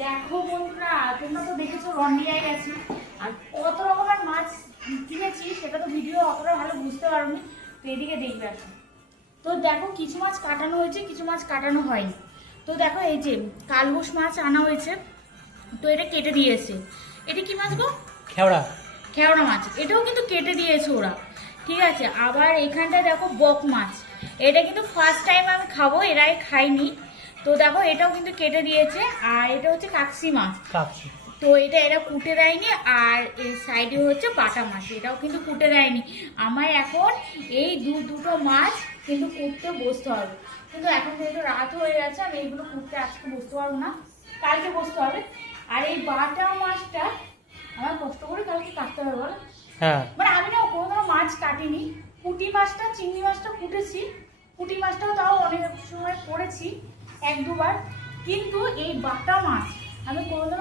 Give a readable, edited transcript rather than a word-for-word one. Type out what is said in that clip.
দেখো বন্ধুরা, তোমরা তো দেখেছো রন্ডিয়ায় গেছি আর কত রকমের মাছ কিনেছি, সেটা তো ভিডিও অতটা ভালো বুঝতে পারোনি। তো এদিকে দেখবে এখন। তো দেখো কিছু মাছ কাটানো হয়েছে, কিছু মাছ কাটানো হয়নি। তো দেখো এই যে কালবোস মাছ আনা হয়েছে, তো এটা কেটে দিয়েছে। এটা কি মাছ গো? খেওড়া। খেওড়া মাছ, এটাও কিন্তু কেটে দিয়েছে ওরা। ঠিক আছে, আবার এখানটা দেখো বক মাছ, এটা কিন্তু ফার্স্ট টাইম আমি খাবো, এর আগে খাইনি। তো দেখো এটাও কিন্তু কেটে দিয়েছে। আর এটা হচ্ছে কাকসি মাছ, কাকসি। তো এরা কুটে দেয়নি। আর এই সাইডে হচ্ছে বাটা মাছ, এটাও কিন্তু কুটে দেয়নি। আমার এখন এই দুটো মাছ কিন্তু কুটতে বসতে হবে, কিন্তু এখন যেহেতু রাত হয়ে গেছে আমি এইগুলো কুটতে আজকে বসতে পারবো না, কালকে বসতে হবে। আর এই বাটা মাছটা আমার কষ্ট করে কালকে কাটতে হবে বলো। হ্যাঁ, মানে আমি না কোনো মাছ কাটিনি, পুঁটি মাছটা চিংড়ি মাছটা কুটেছি, পুঁটি মাছটাও তাও অনেক সময় করেছি এক দুবার, কিন্তু এই বাটা মাছ আমি কোনোদিন